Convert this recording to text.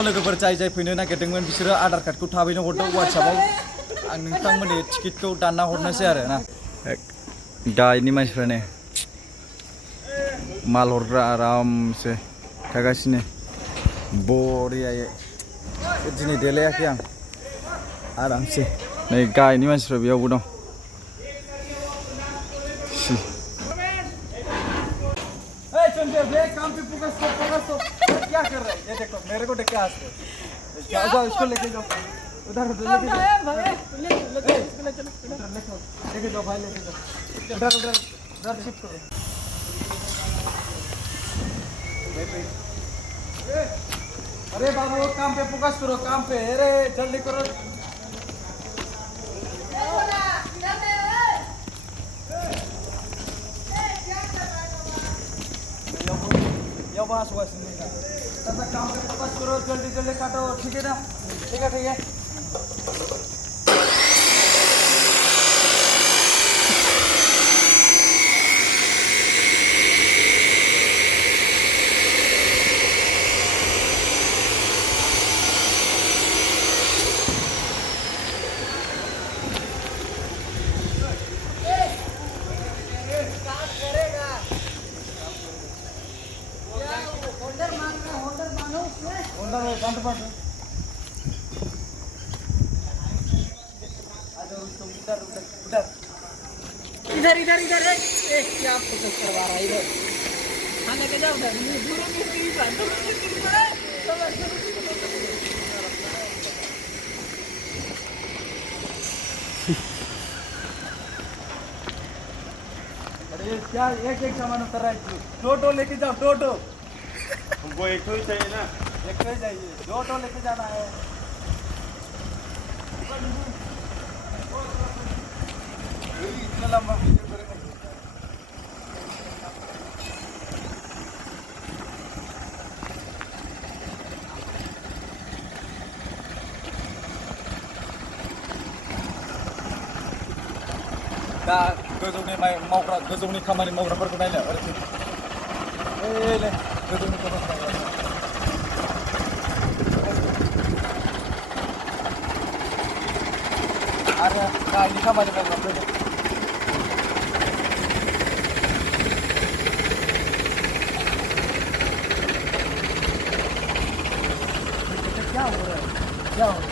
लोगोफोर जाय फैनो नागिरदोंमोन बिसोरो आधार कार्डखौ थाबैनो हरदों WhatsApp-आव आं नोंथांमोननि टिकेटखौ दानना हरनोसै आरो ना दाइनि मानसिफ्रानो माल हरग्रा आरामसे थागासिनो बरियायै दिनै देलायाखै आं आरामसे नै गाइनि मानसिफ्रा बेयावबो दं संजय भैया काम पे फोकस तो क्या कर रहा है ये देखो मेरे को देख के हंस रहे जाओ जाओ इसको लेके जाओ उधर लेके जाओ लेके जाओ भाई लेके जाओ उधर उधर उधर शिफ्ट करो अरे बाबू काम पे फोकस करो काम पे अरे जल्दी करो बस बस ऐसा काम पे फोकस करो जल्दी जल्दी काटो ठीक है ना ठीक है इधर इधर इधर क्या फोकस करवा रहा है इधर हाँ लेके जाओ उधर दूर मिस्त्री अरे क्या एक सामान उतर रहा है टोटो लेके जाओ टोटो हमको एक तो ही चाहिए ना एक तो ही चाहिए दो तो लेके जाना है इतना लंबा वीडियो करेंगे दा गोजौनि मावग्रा गोजौनि खामानि मावग्राफोरखौ नायनो ओरै ले गोजौनि खामानि मावग्रा आरो गाहायनि खामानि मावग्राफोर क्या हो रहा है